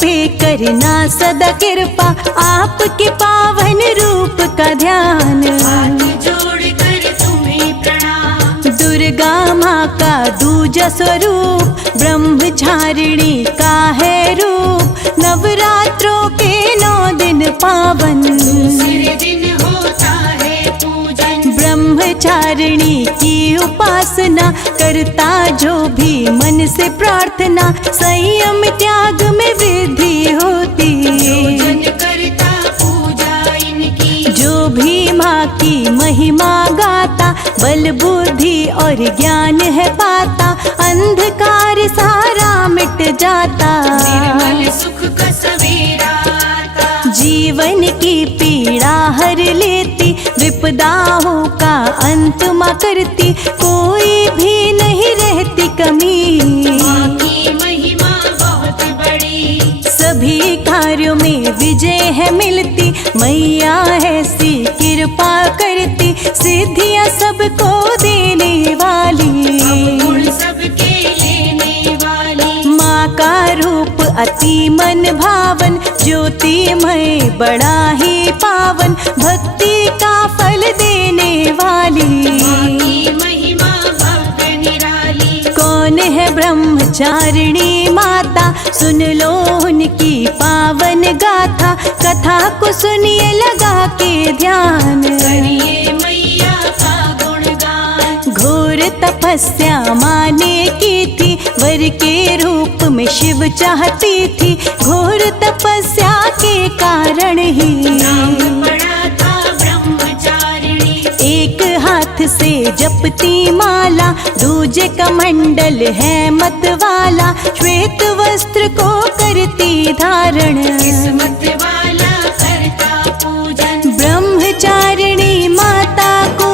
पे करना सदा कृपा, आपके पावन रूप का ध्यान। हाथ जोड़कर तुम्हें प्रणाम। दुर्गा माँ का दूजा स्वरूप, ब्रह्मचारिणी का है रूप। नवरात्रों के 9 दिन पावन, दूसरे दिन होता है पूजन। ब्रह्मचारिणी की उपासना करता जो भी मन से प्रार्थना, संयम त्याग में वृद्धि होती। पूजन करता पूजा इनकी, जो भी माँ की महिमा गाता, बल बुद्धि और ज्ञान है पाता। अंधकार सारा मिट जाता, निर्मल सुख का सवेरा आता। जीवन की पीड़ा हर लेती, विपदाओं का अंत माँ करती। कोई भी नहीं रहती कमी, माँ की महिमा बहुत बड़ी। सभी कार्यों में विजय है मिलती। मैया ऐसी कृपा करती, सिद्धियाँ सबको देने वाली। गुण सबके लेने वाली, माँ का रूप अति मन भावन, ज्योतिमय बड़ा ही पावन। भक्ति का फल देने वाली, माँ की महिमा भव्य निराली। कौन है ब्रह्मचारिणी माता, सुन लो उनकी पावन गाथा। कथा को सुनिए लगा के ध्यान, करिए मैया का गुणगान। घोर तपस्या माँ ने की थी, वर के रूप में शिव चाहती थी। घोर तपस्या के कारण ही नाम पड़ा था ब्रह्मचारिणी। एक हाथ से जपती माला, दूजे कमंडल है मत वाला। श्वेत वस्त्र को करती धारण, किस्मत वाला करता पूजन। ब्रह्मचारिणी माता को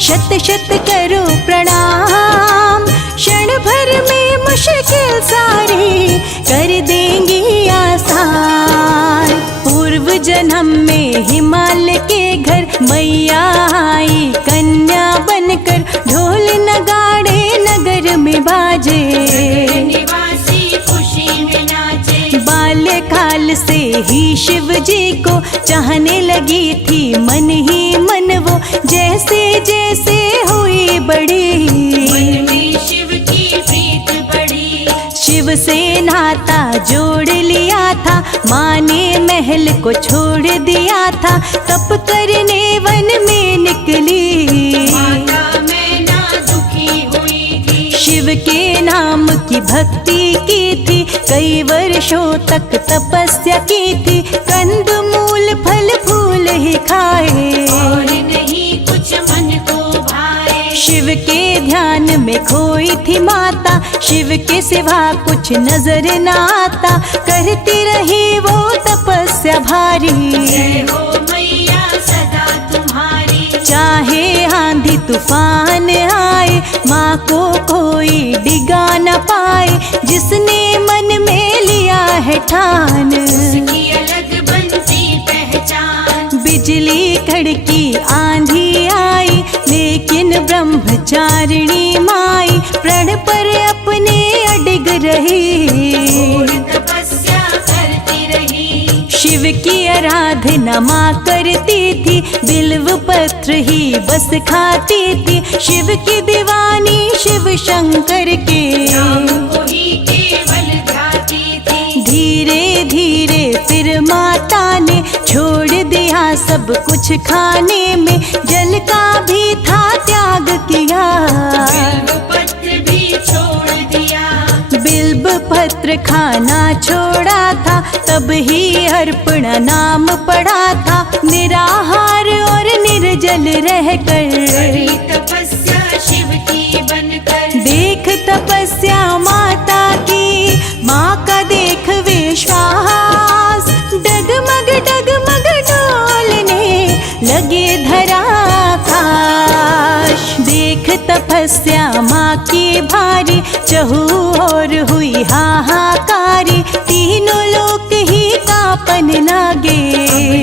शत शत करो प्रणाम। क्षण भर में मुश्किल सारी कर देंगी आसान। पूर्व जन्म में हिमालय के घर मैया आई कन्या बनकर। ढोल नगाड़े नगर में बाजे, निवासी खुशी में नाचे। बाल्यकाल से ही शिव जी को चाहने लगी थी मन ही मन वो। जैसे जैसे हुई बड़ी, मन में शिव की प्रीत बढ़ी। शिव से नाता जोड़ लिया था, माँ ने महल को छोड़ दिया था। तप करने वन में निकली, माता मैना दुखी हुई थी। शिव के नाम की भक्ति की थी। कई वर्षों तक तपस्या की थी, कंद मूल फल फूल ही खाए। और नहीं कुछ मन को भाए। शिव के ध्यान में खोई थी माता, शिव के सिवा कुछ नजर न आता। करती रही वो तपस्या भारी, जय हो मैया सदा तुम्हारी। चाहे आंधी तूफान आए, माँ को कोई डिगा न पाए। जिसने मन में लिया है ठान, उसकी अलग बनती पहचान। बिजली कड़की आंधी आई, लेकिन ब्रह्मचारिणी माई प्रण पर अपने अडिग रही। और तपस्या करती रही। शिव की आराधना माँ करती थी, बिल्व पत्र ही बस खाती थी। शिव की दीवानी शिव शंकर के, नाम को ही केवल ध्याती थी। धीरे धीरे फिर माता ने छोड़ दिया सब कुछ खाने में। जल का भी था त्याग किया, बिल्व पत्र भी छोड़ दिया। बिल्व पत्र खाना छोड़ा था, तब ही अर्पण नाम पड़ा था। निराहार और निर्जल रहकर करी तपस्या शिव की बनकर। देख तपस्या माता की, माँ का देख विश्वास। डगमग डगमग डोलने लगे धरा आकाश। देख तपस्या माँ की भारी, चहु और हुई हाहाकारी। तीनों लोक ही कांपन लागे,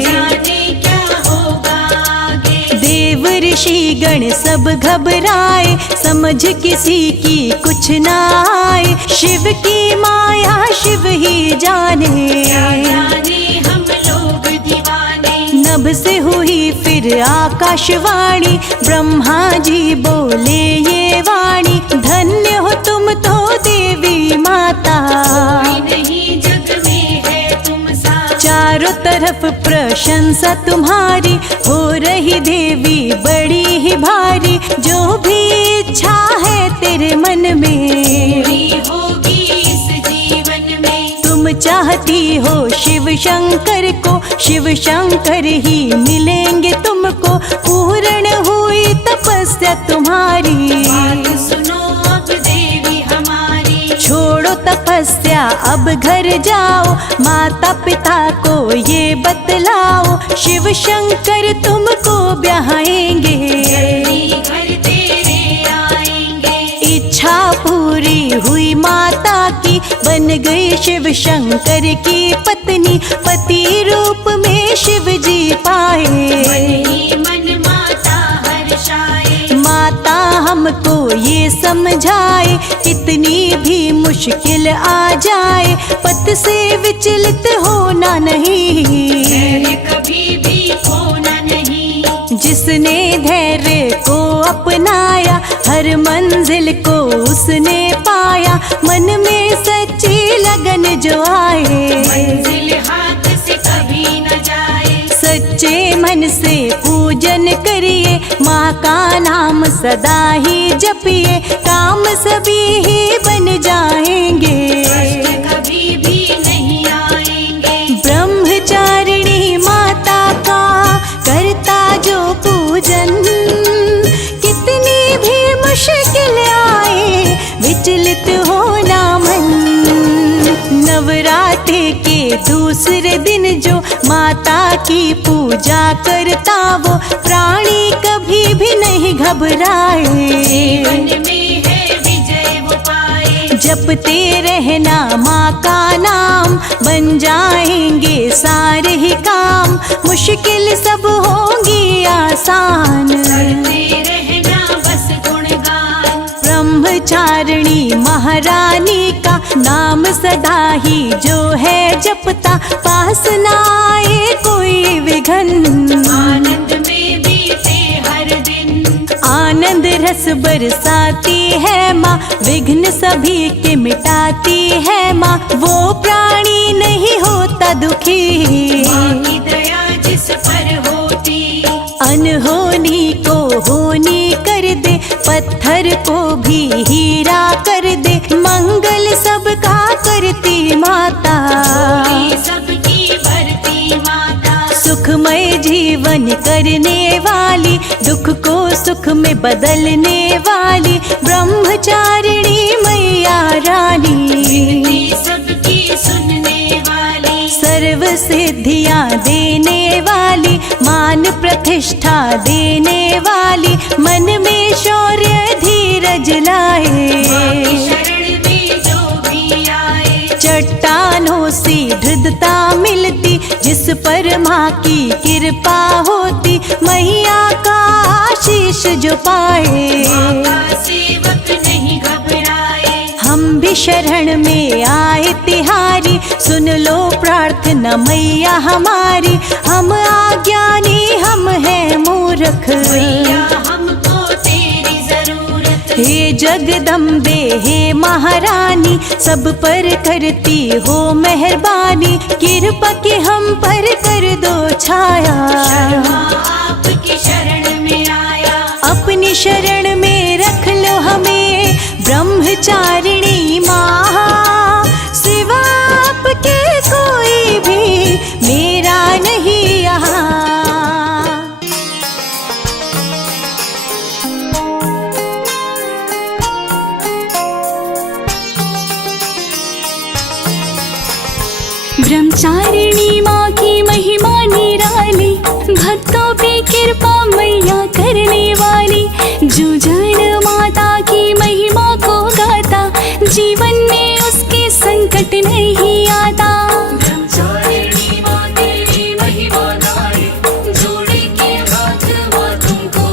जाने क्या होगा आगे। देव ऋषि गण सब घबराए, समझ किसी की कुछ ना आए। शिव की माया शिव ही जाने, जाने हम लोग दीवाने। नभ से हुई फिर आकाशवाणी, ब्रह्मा जी बोले ये वाणी। धन्य हो तुम तो देवी माता, कोई नहीं जग में है तुम सा। चारों तरफ प्रशंसा तुम्हारी, हो रही देवी बड़ी ही भारी। जो भी इच्छा है तेरे मन में, पूरी होगी इस जीवन में। तुम चाहती हो शिव शंकर को, शिव शंकर ही मिलेंगे तुमको। पूर्ण हुई तपस्या तुम्हारी, बात सुनो अब देवी हमारी। छोड़ो तपस्या अब घर जाओ, माता पिता को ये बतलाओ। शिव शंकर तुमको ब्याहेंगे, जल्दी घर तेरे आएंगे। इच्छा पूरी हुई माता की, बन गई शिव शंकर की पत्नी। पति रूप में शिव जी पाए, मन ही मन माता हर्षाए। माता हमको ये समझाए, इतनी भी मुश्किल आ जाए पथ से विचलित होना नहीं। धैर्य कभी भी खोना नहीं, जिसने धैर्य को अपनाया, हर मंजिल को उसने पाया। मन में सच्ची लगन जो आए, मंजिल हाथ से कभी न जाए। सच्चे मन से पूजन करिए, माँ का नाम सदा ही जपिए। काम सभी ही बन जाएंगे, कष्ट कभी भी नहीं आएंगे। ब्रह्मचारिणी माता का करता जो पूजन, कितनी भी मुश्किल आए विचलित होना मन। नवरात्रि के दूसरे दिन जो माता की पूजा करता, वो प्राणी कभी भी नहीं घबराए। जीवन में है विजय वो पाए। जपते रहना माँ का नाम, बन जाएंगे सारे ही काम। मुश्किल सब होंगी आसान, करते रहना बस गुणगान। ब्रह्मचारिणी महारानी का नाम सदा ही जो है जपता, पास ना आए कोई विघ्न। आनंद में बीते हर दिन, आनंद रस बरसाती है माँ, विघ्न सभी के मिटाती है माँ। वो प्राणी नहीं होता दुखी, माँ की दया जिस पर होती। अनहोनी को होनी कर दे, पत्थर को भी हीरा कर दे। मंगल सबका करती माता, पूरी सबकी भरती माता। सुखमय जीवन करने वाली, दुख को सुख में बदलने वाली। ब्रह्मचारिणी मैया रानी, विनती सबकी सुनने वाली। सर्व सिद्धियाँ देने वाली, मान प्रतिष्ठा देने वाली। मन में शौर्य धीरज लाए, माँ की शरण में जो भी आए। चट्टानों से दृढ़ता मिलती, जिस पर माँ की कृपा होती। मैया का आशीष जो पाए, माँ का सेवक नहीं घबराए। हम भी शरण में आए तिहारी। सुन लो प्रार्थना मैया हमारी, हम अज्ञानी हम हैं मूर्ख। मैया हमको तेरी जरूरत। हे जगदम्बे हे महारानी, सब पर करती हो मेहरबानी। कृपा के हम पर कर दो छाया, शर्मा आपकी शरण में आया। अपनी शरण में रख लो हमें ब्रह्मचारिणी माँ। सिवा आपके कोई भी मेरा नहीं यहाँ। ब्रह्मचारिणी माँ की महिमा निराली, भक्तों पे कृपा मैया करने वाली। जो जन माता की महिमा को गाता, जीवन में उसके संकट नहीं आता। ब्रह्मचारिणी माँ तेरी महिमा गाए, जोड़े के हाथ माँ तुमको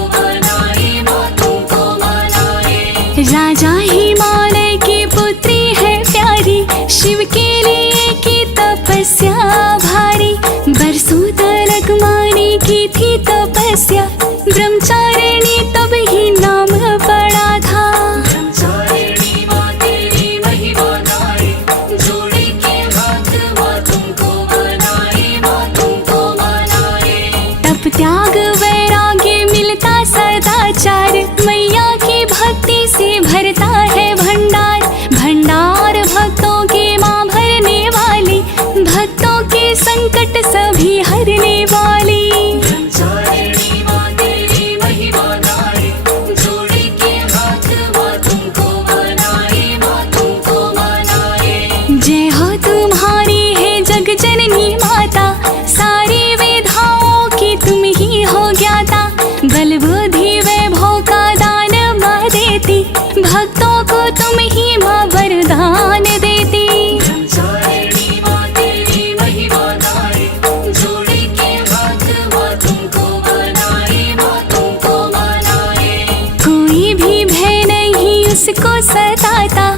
भारी। बरसों तक माने की थी तपस्या, ब्रह्मचारिणी तब ही नाम पड़ा था। ब्रह्मचारिणी माँ तेरी महिमा गाए, जोड़े के हाथ माँ तुमको मनाए, माँ तुमको मनाए। तप त्याग वैराग्य मिलता सदाचार, मैया की भक्ति से भरता है भंडार। भंडार भक्तों के माँ भरने वाली, भक्तों के संकट सभी हरने वाली। ब्रह्मचारिणी माँ तेरी महिमा गाए, जोड़े के हाथ माँ तुमको मनाए, माँ तुमको मनाए। जय हो तुम्हारी है जग जननी माता, सारी वेदाओं की तुम ही हो ज्ञाता। बल बुद्धि वैभव का दान माँ देती, भक्तों को तुम ही माँ वरदान देती। ब्रह्मचारिणी माँ तेरी महिमा गाए, जोड़े के हाथ माँ तुमको मनाए, माँ तुमको मनाए। कोई भी भय नहीं उसको सताता,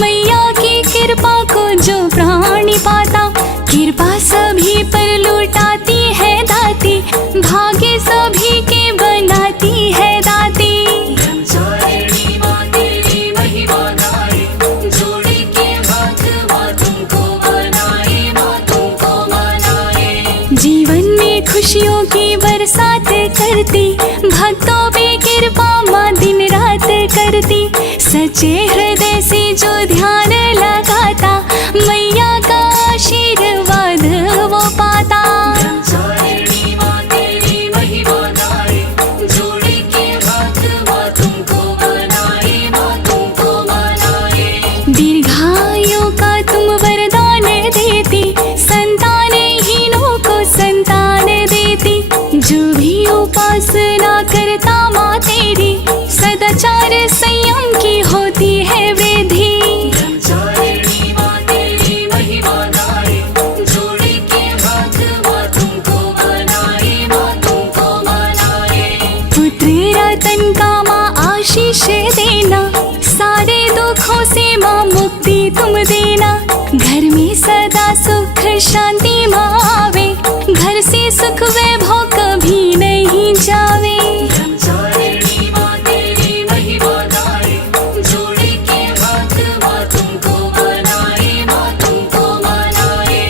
मैया की कृपा को जो प्राणी पाता। कृपा सभी पर लुटाती है दाती, भाग्य सभी के बनाती है दाती। ब्रह्मचारिणी माँ तेरी महिमा गाए, जोड़े के हाथ माँ तुमको मनाए, माँ तुमको मनाए। जीवन में खुशियों की बरसात करती, भक्तों पे कृपा माँ दिन रात करती। सच्चे हृदय से जो ध्यान लगाता, मैया का आशीर्वाद वो पाता। ब्रह्मचारिणी माँ तेरी महिमा गाए, जोड़े के हाथ माँ तुमको मनाए, माँ तुमको मनाए। दीर्घायु का तुम वरदान देती, संतानहीनों को संतान देती। जो भी उपासना करता माँ तेरी, सदाचार संयम की होती है वृद्धि। ब्रह्मचारिणी माँ तेरी महिमा गाए, जोड़े के हाथ माँ तुमको मनाए, माँ तुमको मनाए। पुत्र रतन का माँ आशीष देना, सारे दुखों से माँ मुक्ति तुम देना। घर में सदा सुख शांति माँ आवे, घर से सुख वैभव कभी नहीं जावे। ब्रह्मचारिणी माँ तेरी महिमा गाए, जोड़े के हाथ माँ तुमको मनाए, माँ तुमको मनाए।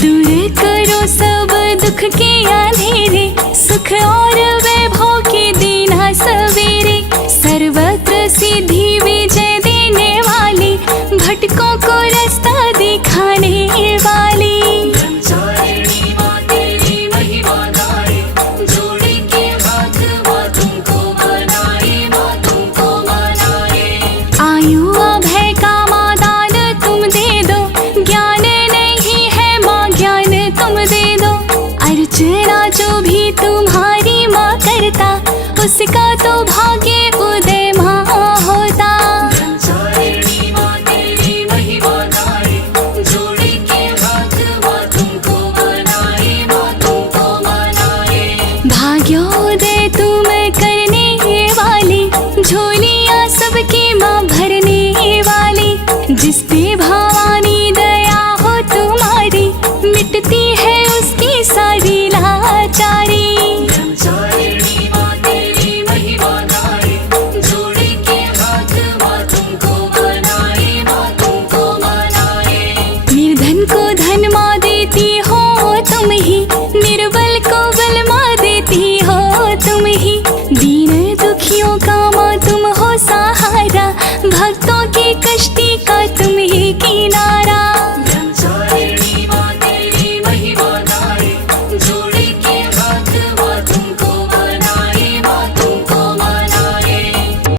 दूर करो सब दुख के अंधेरे, सुख और वैभव के देना सवेरे। सर्वत्र सिद्धि विजय देने वाली, भटकों को रास्ता दिखाने वाली। ब्रह्मचारिणी माँ तेरी महिमा गाए, जोड़े के हाथ माँ तुमको मनाए, माँ तुमको मनाए। आयु अभय का माँ दान तुम दे दो, ज्ञान नहीं है माँ ज्ञान तुम दे दो। अर्चना जो भी तुम्हारी माँ करता, उसका तो भाग्य उदय माँ